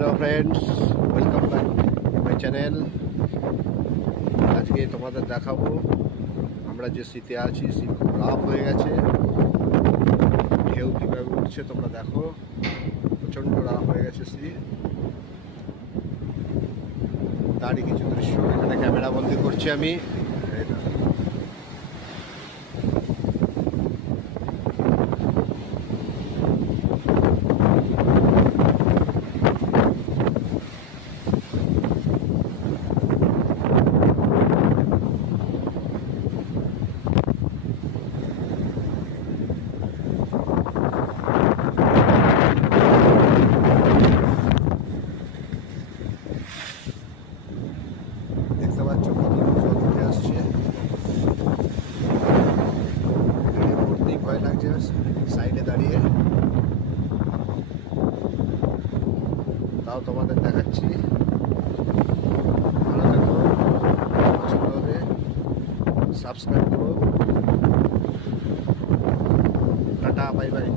Hello friends, welcome back my channel. আজকে তোমাদের দেখাবো আমরা যে শীতে আছি, শীত খুব রাফ হয়ে গেছে। ঢেউ কীভাবে উঠছে তোমরা দেখো, প্রচণ্ড রাফ হয়ে গেছে শীত। তারই কিছু দৃশ্য এখানে ক্যামেরা বন্দি করছি আমি। দেখতে পাচ্ছ কত জল উঠে আসছে, পড়তেই ভয় লাগছে সাইডে দাঁড়িয়ে। তাও তোমাদের দেখাচ্ছি। ভালো থাকো, পছন্দ হবে সাবস্ক্রাইব করো। Tata, bye bye.